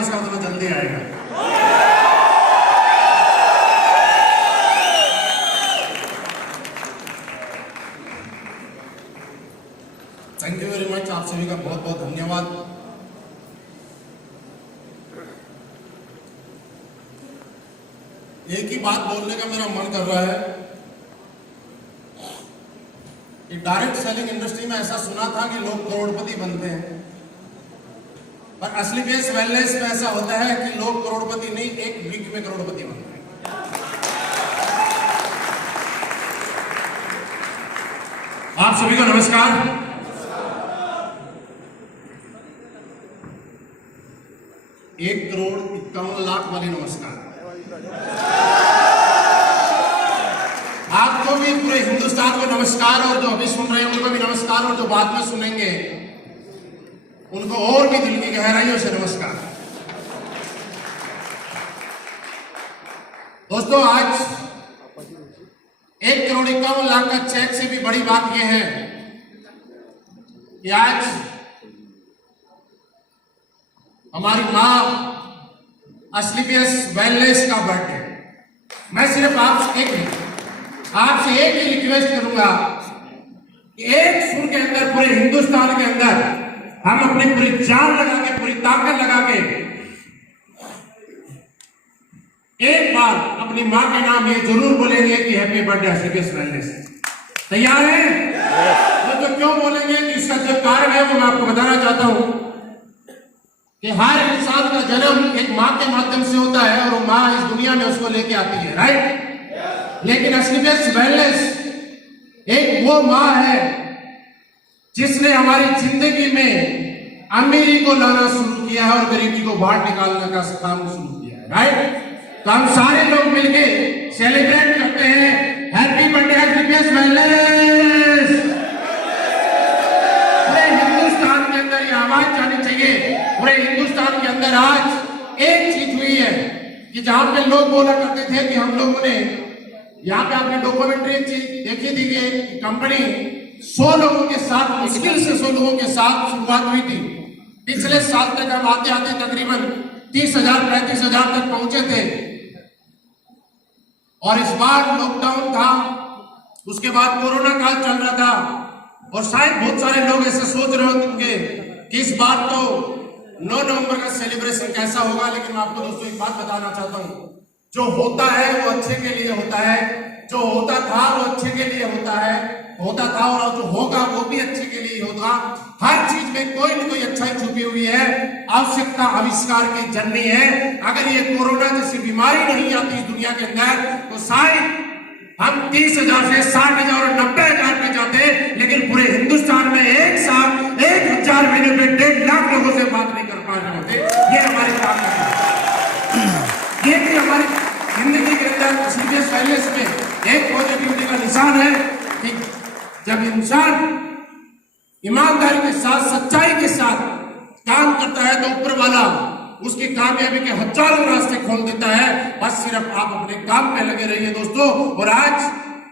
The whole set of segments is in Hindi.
उसका उतना जल्दी आएगा। थैंक यू वेरी मच, आप सभी का बहुत बहुत धन्यवाद। एक ही बात बोलने का मेरा मन कर रहा है कि डायरेक्ट सेलिंग इंडस्ट्री में ऐसा सुना था कि लोग करोड़पति बनते हैं, पर असली केस वेलनेस में ऐसा होता है कि लोग करोड़पति नहीं, एक वीक में करोड़पति बनते हैं। आप सभी को नमस्कार। 1,51,00,000 वाली नमस्कार। आपको भी, पूरे हिंदुस्तान को नमस्कार, और जो अभी सुन रहे हैं उनको भी नमस्कार, और जो बाद में सुनेंगे उनको और भी दिल की गहराइयों से नमस्कार। दोस्तों, आज 1,51,00,000 का चेक से भी बड़ी बात यह है कि आज हमारी मां असलीपियस वेलनेस का बर्थडे। मैं सिर्फ आपसे एक ही रिक्वेस्ट करूंगा कि एक सुर के अंदर, पूरे हिंदुस्तान के अंदर हम अपनी पूरी जान लगा के, पूरी ताकत लगा के एक बार अपनी मां के नाम ये जरूर बोलेंगे कि हैप्पी बर्थडे असलीपियस वेलनेस। तैयार है? तो क्यों बोलेंगे कि इसका जो कारण है वो मैं आपको बताना चाहता हूं कि हर इंसान का जन्म एक मां के माध्यम से होता है, और वो मां इस दुनिया में उसको लेके आती है, राइट? लेकिन असलीपियस वेलनेस एक वो मां है जिसने हमारी जिंदगी में अमीरी को लाना शुरू किया है और गरीबी को बाहर निकालने का काम शुरू किया है, राइट? तो हम सारे लोग मिलके सेलिब्रेट करते हैं हैप्पी बर्थडे असलीपियस वेलनेस। पूरे हिंदुस्तान के अंदर ये आवाज जानी चाहिए। पूरे हिंदुस्तान के अंदर आज एक चीज हुई है कि जहां पे लोग बोला करते थे कि हम लोगों ने, यहाँ पे आपने डॉक्यूमेंट्री देखी थी कि कंपनी 100 लोगों के साथ, मुश्किल से 100 लोगों के साथ शुरुआत हुई थी। पिछले साल तक हम आते आते तकरीबन 30,000-35,000 तक पहुंचे थे, और इस बार लॉकडाउन था, उसके बाद कोरोना काल चल रहा था, और शायद बहुत सारे लोग ऐसे सोच रहे होंगे कि इस बार तो 9 नवंबर का सेलिब्रेशन कैसा होगा। लेकिन मैं आपको दोस्तों एक बात बताना चाहता हूं, जो होता है वो अच्छे के लिए होता है, जो होता था वो अच्छे के लिए होता था, और जो होगा वो भी अच्छे के लिए होगा। हर चीज में कोई न कोई अच्छाई छुपी हुई है। आवश्यकता आविष्कार की जननी है। अगर ये कोरोना जैसी बीमारी नहीं आती इस दुनिया के अंदर, तो शायद हम 30,000 से 60,000 और 90,000 पे जाते, लेकिन पूरे हिंदुस्तान में एक साथ 1,000 महीने में 1.5 लाख लोगों से बात नहीं कर पा रहे होते। ये हमारी ताकत है। ये भी हमारी जिंदगी के अंदर असलीपियस वेलनेस में एक पॉजिटिविटी का निशान है कि जब इंसान ईमानदारी के साथ, सच्चाई के साथ काम करता है, तो ऊपर वाला उसकी कामयाबी के हजारों रास्ते खोल देता है। बस सिर्फ आप अपने काम पे लगे रहिए दोस्तों। और आज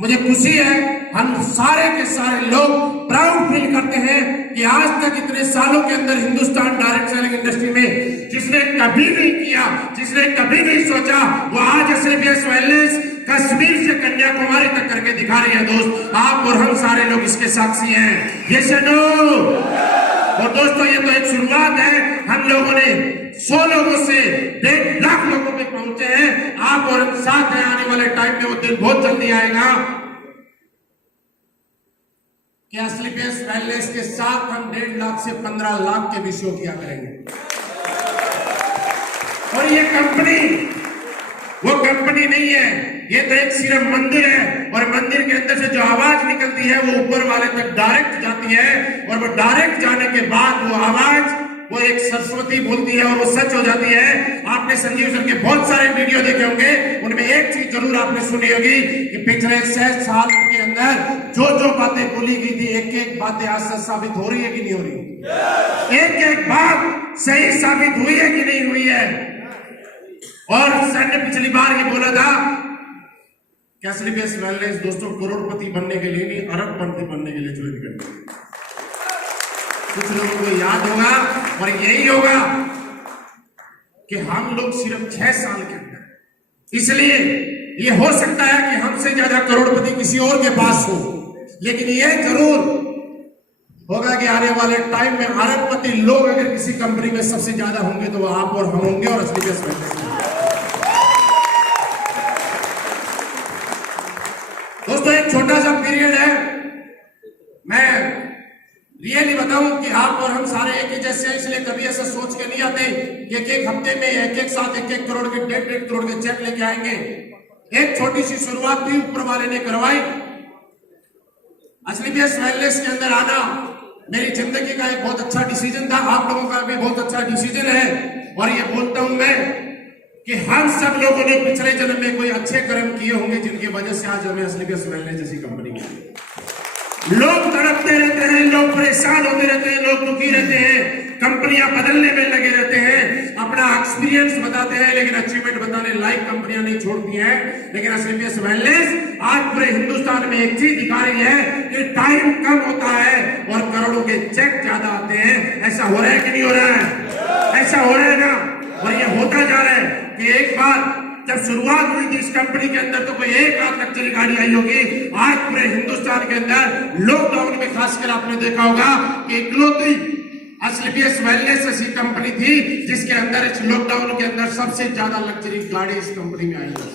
मुझे खुशी है, हम सारे के सारे लोग प्राउड फील करते हैं कि आज तक इतने सालों के अंदर हिंदुस्तान डायरेक्ट सेलिंग इंडस्ट्री में जिसने कभी नहीं किया, जिसने कभी नहीं सोचा, वो आज असलीपियस वेलनेस कश्मीर से कन्याकुमारी तक करके दिखा रही है दोस्त। आप और हम सारे लोग इसके साक्षी हैं। ये सुनो। और दोस्तों, ये तो एक शुरुआत है। हम लोगों ने 100 लोगों से 1.5 लाख लोगों पे पहुंचे हैं। आप और हम साथ हैं। आने वाले टाइम में वो दिन बहुत जल्दी आएगा कि असलीपियस वेलनेस के साथ हम 1.5 लाख से 15 लाख के भी शो किया करेंगे। और ये कंपनी वो कंपनी नहीं है, ये तो एक सिर्फ मंदिर है, और मंदिर के अंदर से जो आवाज निकलती है वो ऊपर वाले तक डायरेक्ट जाती है, और वो डायरेक्ट जाने के बाद वो आवाज, वो एक सरस्वती बोलती है और वो सच हो जाती है। आपने संजीव सर के बहुत सारे वीडियो देखे होंगे, उनमें एक चीज जरूर आपने सुनी होगी कि पिछले 6 साल के अंदर जो जो बातें बोली गई थी, एक एक बातें आज सच साबित हो रही है कि नहीं हो रही? एक एक बात सही साबित हुई है कि नहीं हुई है? और सर ने पिछली बार ये बोला था कि असलीपियस वेलनेस दोस्तों करोड़पति बनने के लिए नहीं, अरबपति बनने के लिए ज्वाइन करते हैं। कुछ लोगों को याद होगा और यही होगा कि हम लोग सिर्फ 6 साल के अंदर, इसलिए ये हो सकता है कि हमसे ज्यादा करोड़पति किसी और के पास हो, लेकिन यह जरूर होगा कि आने वाले टाइम में अरबपति लोग अगर किसी कंपनी में सबसे ज्यादा होंगे तो वो आप और हम होंगे और असली दोस्तों एक छोटा सा पीरियड है, मैं रियली बताऊं कि आप और हम सारे एक ही जैसे हैं, इसलिए कभी ऐसा सोच के नहीं आते कि एक हफ्ते में एक साथ 1 करोड़ के 1.5 करोड़ के चेक लेके आएंगे। एक छोटी सी शुरुआत भी ऊपर वाले ने करवाई। असलीबियस वेलनेस के अंदर आना मेरी जिंदगी का एक बहुत अच्छा डिसीजन था, आप लोगों का भी बहुत अच्छा डिसीजन है। और ये बोलता हूं मैं कि हम सब लोगों ने पिछले जन्म में कोई अच्छे कर्म किए होंगे जिनकी वजह से आज हमें असलीबियस वेलनेस जैसी कंपनी मिली। लोग तड़पते रहते हैं, लोग परेशान होते रहते हैं, लोग दुखी रहते हैं, कंपनियां बदलने में लगे रहते हैं, अपना एक्सपीरियंस बताते हैं, लेकिन अचीवमेंट बताने लायक कंपनियां नहीं छोड़ती हैं। लेकिन असलीबियस वेलनेस आज पूरे हिंदुस्तान में एक चीज दिखा रही है कि टाइम कम होता है और करोड़ों के चेक ज्यादा आते हैं। ऐसा हो रहा है कि नहीं हो रहा है? ऐसा हो रहा है ना? और ये होता जा रहा है कि एक बार जब शुरुआत हुई थी इस कंपनी के अंदर तो कोई 1 लाख लग्जरी गाड़ी आई होगी। आज पूरे हिंदुस्तान के अंदर लॉकडाउन में खासकर आपने देखा होगा कि इकलौती असलीबियस वेलनेस ऐसी कंपनी थी जिसके अंदर इस लॉकडाउन के अंदर सबसे ज्यादा लग्जरी गाड़ी इस कंपनी में आई है।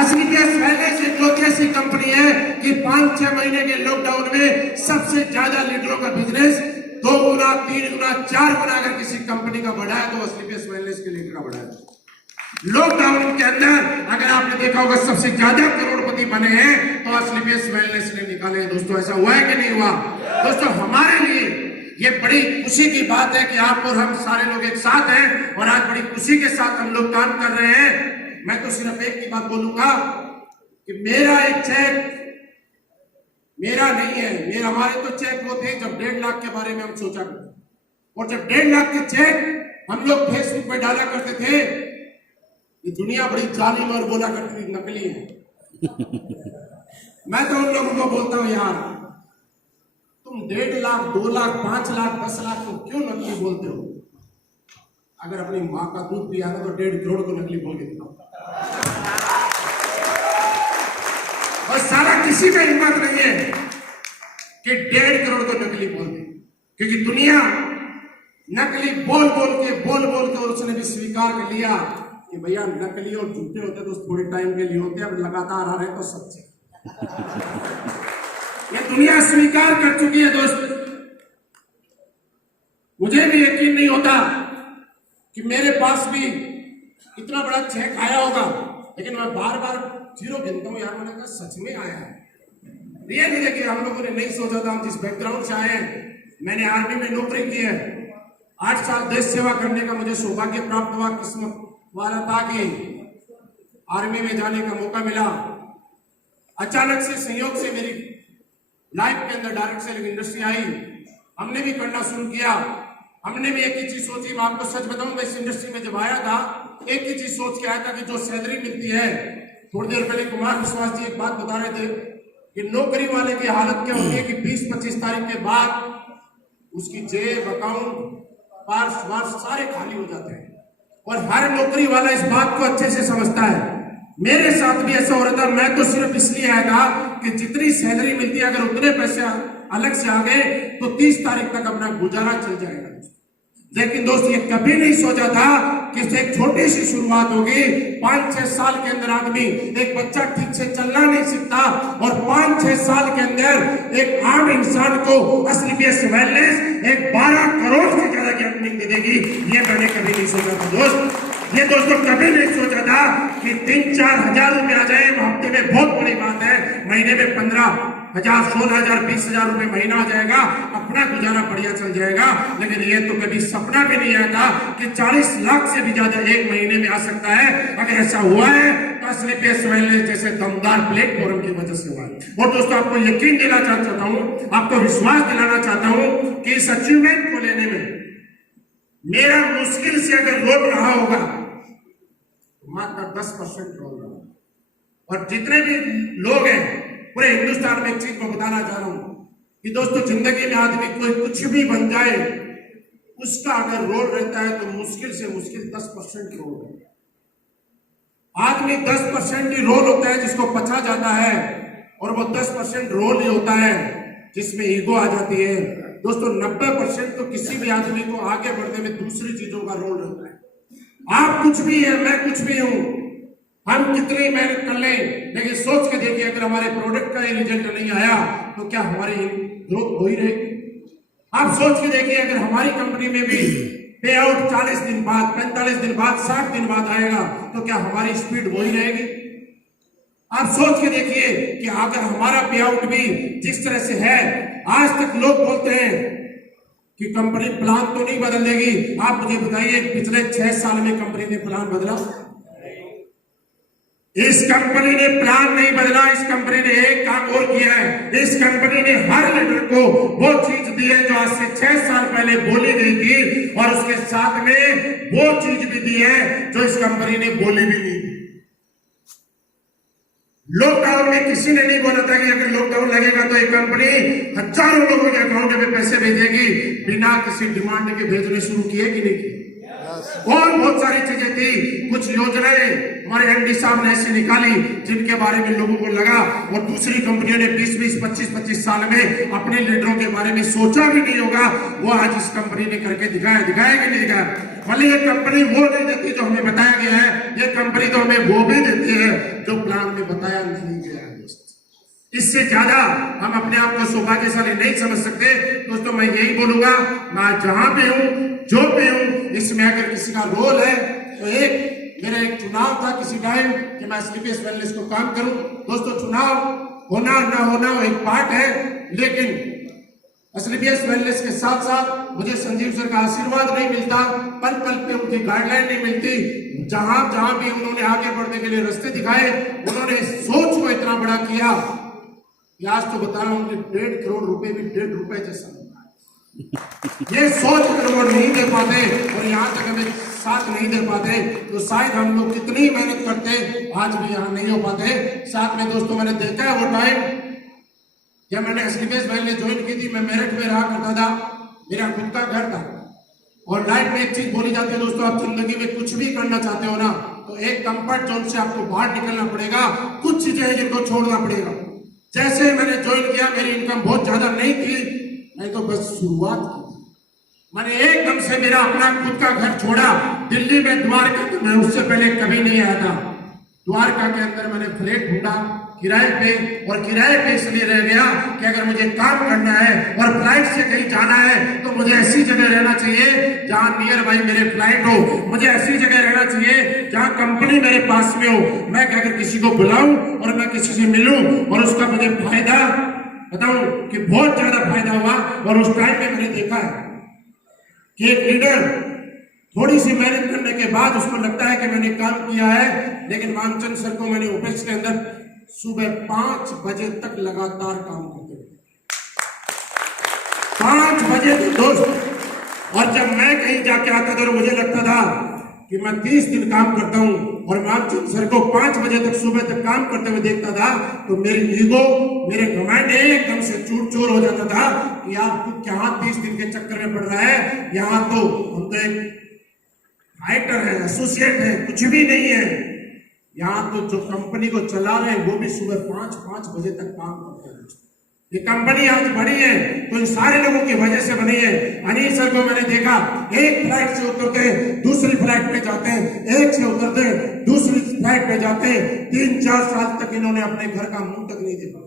असलीबियस वेलनेस इकलौती ऐसी कंपनी है कि 5-6 महीने के लॉकडाउन में सबसे ज्यादा लीडरों का बिजनेस 2 गुना 3 गुना 4 गुना अगर किसी कंपनी का बढ़ा है तो असलीबियस वेलनेस के लीडर का बढ़ा है। लॉकडाउन के अंदर अगर आपने देखा होगा सबसे ज्यादा करोड़पति बने हैं तो असलीबियस वेलनेस ने निकाले। दोस्तों ऐसा हुआ है कि नहीं हुआ? दोस्तों हमारे लिए ये बड़ी खुशी की बात है कि आप और हम सारे लोग एक साथ हैं और आज बड़ी खुशी के साथ हम लोग काम कर रहे हैं। मैं तो सिर्फ एक ही बात बोलूंगा कि मेरा एक चेक मेरा नहीं है, मेरा हमारे तो चेक वो थे जब 1.5 लाख के बारे में हम सोचा करते, और जब 1.5 लाख के चेक हम लोग फेसबुक पे डाला करते थे, ये दुनिया बड़ी जालिम और बोला करती थी नकली है। मैं तो उन लोगों को बोलता हूं यार तुम 1.5 लाख 2 लाख 5 लाख 10 लाख को क्यों नकली बोलते हो? अगर अपनी माँ का दूध पिया ना तो 1.5 करोड़ को नकली बोल के दिखाओ। और सारा किसी का हिम्मत नहीं है कि 1.5 करोड़ को नकली बोल दे, क्योंकि दुनिया नकली बोल बोल के उसने भी स्वीकार कर लिया कि भैया नकली और झूठे होते तो थोड़े टाइम के लिए होते, अब लगातार आ रहे तो सच्चे। ये दुनिया स्वीकार कर चुकी है। दोस्त मुझे भी यकीन नहीं होता कि मेरे पास भी इतना बड़ा चेक आया होगा, लेकिन मैं बार बार जीरो गिनता हूं यार, मैंने कहा सच में आया है। रियली देखिए हम लोगों ने नहीं सोचा था, हम जिस बैकग्राउंड से आए हैं, मैंने आर्मी में नौकरी की है, 8 साल देश सेवा करने का मुझे सौभाग्य प्राप्त हुआ, किस्मत वाला था कि आर्मी में जाने का मौका मिला। अचानक से संयोग से मेरी लाइफ के अंदर डायरेक्ट सेलिंग इंडस्ट्री आई, हमने भी करना शुरू किया। हमने भी एक ही चीज सोची, मैं आपको सच बताऊं मैं इस इंडस्ट्री में जब आया था एक ही चीज सोच के आया था कि जो सैलरी मिलती है, थोड़ी देर पहले कुमार विश्वास जी एक बात बता रहे थे कि नौकरी वाले की हालत क्या होती है कि 20-25 तारीख के बाद उसकी जेब अकाउंट पार्स वार्स सारे खाली हो जाते हैं, और हर नौकरी वाला इस बात को अच्छे से समझता है। मेरे साथ भी ऐसा हो रहा था। मैं तो सिर्फ इसलिए आया था कि जितनी सैलरी मिलती है अगर उतने पैसे अलग से आ गए तो 30 तारीख तक अपना गुजारा चल जाएगा। लेकिन दोस्त ये कभी नहीं सोचा था कि एक छोटी सी शुरुआत होगी। 5-6 साल के अंदर आदमी, एक बच्चा ठीक से चलना नहीं सीखता और 5-6 साल के अंदर एक आम इंसान को असलीबियस वेलनेस एक 12 करोड़ से ज्यादा की अर्निंग दे देगी, ये मैंने कभी नहीं सोचा था दोस्त। ये दोस्तों कभी नहीं सोचा था कि 3-4 हजार रुपए आ जाए हफ्ते में, बहुत बड़ी बात है। महीने में 15,000, 16,000, 20,000 रुपए महीना आ जाएगा, अपना गुजारा बढ़िया चल जाएगा। लेकिन ये तो कभी सपना भी नहीं आया था कि 40 लाख से भी ज्यादा एक महीने में आ सकता है। अगर ऐसा हुआ है तो असलीबियस वेलनेस जैसे दमदार प्लेटफॉर्म की वजह से हुआ है। और दोस्तों आपको यकीन दिलाना चाहता हूं, आपको विश्वास दिलाना चाहता हूं कि इस अचीवमेंट को लेने में मेरा मुश्किल से अगर रोक रहा होगा तो मात्र 10% रोक रहा है। और जितने भी लोग हैं पूरे हिंदुस्तान में एक चीज को बताना चाह रहा हूं कि दोस्तों जिंदगी में आदमी कोई कुछ भी बन जाए उसका अगर रोल रहता है तो मुश्किल से मुश्किल 10% रोल है। आदमी 10% ही रोल होता है जिसको पचा जाता है, और वो 10% रोल ही होता है जिसमें ईगो आ जाती है। दोस्तों 90% तो किसी भी आदमी को आगे बढ़ने में दूसरी चीजों का रोल रहता है। आप कुछ भी है, मैं कुछ भी हूं, हम कितनी मेहनत कर लें, लेकिन सोच के देखिए अगर हमारे प्रोडक्ट का ही रिजल्ट नहीं आया तो क्या हमारी ग्रोथ हो ही रहेगी? आप सोच के देखिए अगर हमारी कंपनी में भी पे आउट 40 दिन बाद, 45 दिन बाद, 60 दिन बाद आएगा तो क्या हमारी स्पीड वही रहेगी? आप सोच के देखिए कि अगर हमारा पे आउट भी जिस तरह से है, आज तक लोग बोलते हैं कि कंपनी प्लान तो नहीं बदल देगी। आप मुझे बताइए पिछले 6 साल में कंपनी ने प्लान बदला? इस कंपनी ने प्लान नहीं बदला। इस कंपनी ने एक काम और किया है, इस कंपनी ने हर लीडर को वो चीज दी है जो आज से 6 साल पहले बोली गई थी, और उसके साथ में वो चीज भी दी है जो इस कंपनी ने बोली भी नहीं थी। लॉकडाउन में किसी ने नहीं बोला था कि अगर लॉकडाउन लगेगा तो एक कंपनी हजारों लोगों के अकाउंट में पैसे भेजेगी, बिना किसी डिमांड के भेजने शुरू किए कि नहीं किए? और बहुत सारी चीजें थी, कुछ योजनाएं हमारे एमडी साहब ने ऐसी निकाली जिनके बारे में लोगों को लगा, और दूसरी कंपनियों ने 20-20, 25-25 साल में अपने लीडरों के बारे में सोचा भी नहीं होगा, वो आज इस कंपनी ने करके दिखाया कि नहीं दिखाया? भले ये कंपनी वो नहीं देती जो हमें बताया गया है, ये कंपनी तो हमें वो भी देती है जो प्लान में बताया नहीं गया है। इससे ज्यादा हम अपने आप को सौभाग्यशाली नहीं समझ सकते। दोस्तों मैं यही बोलूंगा, मैं जहां पे हूं, जो भी हूं, इसमें अगर किसी का रोल है तो मेरा एक चुनाव था किसी टाइम कि मैं एसलीपीएस वेलनेस को काम करूं। दोस्तों चुनाव होना ना होना एक पार्ट है, लेकिन एसलीपीएस वेलनेस के साथ साथ मुझे संजीव सर का आशीर्वाद नहीं मिलता, पल पल पे उनकी गाइडलाइन नहीं मिलती। जहां भी उन्होंने आगे बढ़ने के लिए रास्ते दिखाए, उन्होंने सोच को इतना बड़ा किया कि आज तो बता रहा हूं कि 1.5 करोड़ रुपए भी 1.5 रुपए जैसा ये सोच कर वो नहीं दे पाते, और यहाँ तक हमें साथ नहीं दे पाते, तो शायद हम लोग कितनी मेहनत करते आज भी यहाँ नहीं हो पाते। साथ में दोस्तों मैंने देखा है वो टाइम जब मैंने एसलीपीएस वेलनेस ज्वाइन की थी, मैं मेरठ में रहा करता था, मेरा खुद का घर था। और लाइफ में एक चीज बोली जाती है दोस्तों, आप जिंदगी में कुछ भी करना चाहते हो ना, तो एक कंफर्ट जोन से आपको बाहर निकलना पड़ेगा, कुछ चीजें हैं जिनको छोड़ना पड़ेगा। जैसे मैंने ज्वाइन किया, मेरी इनकम बहुत ज्यादा नहीं थी, मैं तो बस शुरुआत की। मैंने एकदम से मेरा अपना खुद का घर छोड़ा, दिल्ली में द्वारका, तो मैं उससे पहले कभी नहीं आया था। द्वारका के अंदर मैंने फ्लैट ढूंढा किराए पे, और किराए पे इसलिए रह गया कि अगर मुझे काम करना है और फ्लाइट से कहीं जाना है तो मुझे ऐसी जगह रहना चाहिए जहां नियर बाई मेरे फ्लाइट हो, मुझे ऐसी जगह रहना चाहिए जहां कंपनी मेरे पास में हो। मैं अगर किसी को बुलाऊं और मैं किसी से मिलूं और उसका मुझे फायदा बताऊं कि बहुत ज्यादा फायदा हुआ। और उस टाइम में मैंने देखा है कि एक लीडर थोड़ी सी मेहनत करने के बाद उसको लगता है कि मैंने काम किया है, लेकिन मानचंद सर को मैंने ओपेक्स के अंदर सुबह 5 बजे तक लगातार काम करते हुए, 5 बजे तक दोस्त। और जब मैं कहीं जाके आता था तो मुझे लगता था कि मैं 30 दिन काम करता हूं, और मानचंद सर को 5 बजे तक सुबह तक काम करते हुए देखता था, तो मेरी ईगो, मेरे घमंड एकदम से चूर-चूर हो जाता था कि यार तू क्या 30 दिन के चक्कर में पड़ रहा है, यहाँ तो हम तो एक फाइटर है, एसोसिएट है, कुछ भी नहीं है। यहाँ तो जो कंपनी को चला रहे हैं वो भी सुबह 5 बजे तक काम करते हैं। ये कंपनी आज बड़ी है तो इन सारे लोगों की वजह से बनी है। अनिल सर को मैंने देखा, एक फ्लाइट से उतरते दूसरी फ्लाइट पे जाते हैं, एक से उतरते दूसरी फ्लाइट पे जाते, 3-4 साल तक इन्होंने अपने घर का मुंह तक नहीं देखा।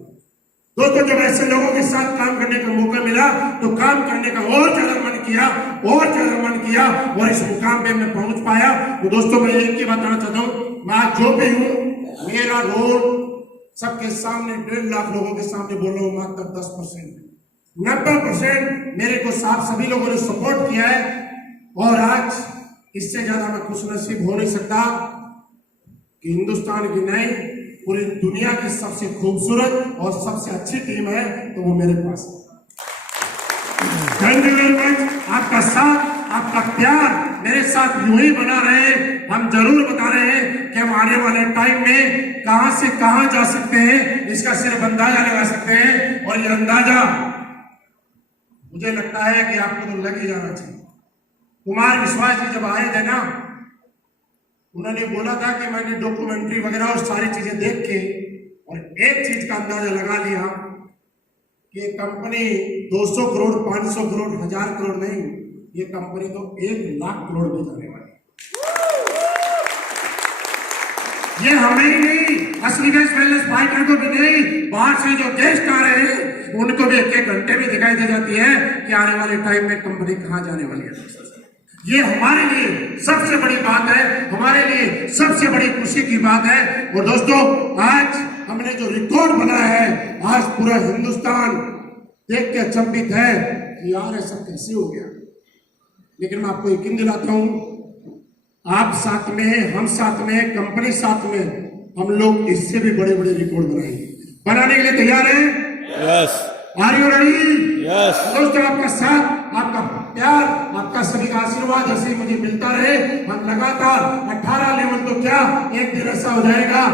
दोस्तों जब ऐसे लोगों के साथ काम करने का मौका मिला तो काम करने का और ज्यादा मन किया, और इस मुकाम पे मैं पहुंच पाया। तो दोस्तों मैं एक ही बताना चाहता हूं, मैं जो भी हूं, मेरा रोल सबके सामने 1.5 लाख लोगों के सामने बोल रहा हूं, मात्र 10%, 90% मेरे को साथ सभी लोगों ने सपोर्ट किया है। और आज इससे ज्यादा मैं खुशनसीब हो नहीं सकता कि हिंदुस्तान की नहीं, पूरी दुनिया की सबसे खूबसूरत और सबसे अच्छी टीम है तो वो मेरे पास है। Thank you very much. आपका साथ, आपका प्यार मेरे साथ यूं ही बना रहे। हम जरूर बता रहे हैं कि हम आने वाले टाइम में कहां से कहां जा सकते हैं, इसका सिर्फ अंदाजा लगा सकते हैं। और ये अंदाजा मुझे लगता है कि आपको तो लग ही जाना चाहिए। कुमार विश्वास जी जब आए थे ना, उन्होंने बोला था कि मैंने डॉक्यूमेंट्री वगैरह और सारी चीजें देख के और एक चीज का अंदाजा लगा लिया कि ये कंपनी 200 करोड़ 500 करोड़ 1000 करोड़ नहीं, ये कंपनी तो 1 लाख करोड़ में जाने वाली। ये हमें ही नहीं, असली गैस वेलनेस फाइटर को भी नहीं, बाहर से जो गेस्ट आ रहे हैं उनको भी 1-1 घंटे में दिखाई दे जाती है कि आने वाले टाइम में कंपनी कहां जाने वाली है। ये हमारे लिए सबसे बड़ी बात है, हमारे लिए सबसे बड़ी खुशी की बात है। और दोस्तों, आज हमने जो रिकॉर्ड बनाया है, आज पूरा हिंदुस्तान देख के अचंभित है कि यार ऐसा कैसे हो गया। लेकिन मैं आपको यकीन दिलाता हूं, आप साथ में हैं, हम साथ में हैं, कंपनी साथ में, हम लोग इससे भी बड़े बड़े रिकॉर्ड बनाएंगे। बनाने के लिए तैयार हैं? Yes. Are you ready? Yes. दोस्तों, आपका साथ, आपका प्यार, आपका सभी का आशीर्वाद ऐसे ही मुझे मिलता रहे। हम लगातार 18 लेवल तो क्या, एक दिन ऐसा हो जाएगा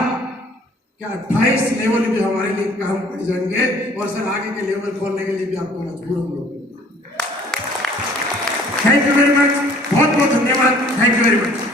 क्या 28 लेवल भी हमारे लिए काम कर जाएंगे। और सर, आगे के लेवल खोलने के लिए भी आपको मजबूर हम लोग। थैंक यू वेरी मच, बहुत बहुत धन्यवाद। Thank you very much.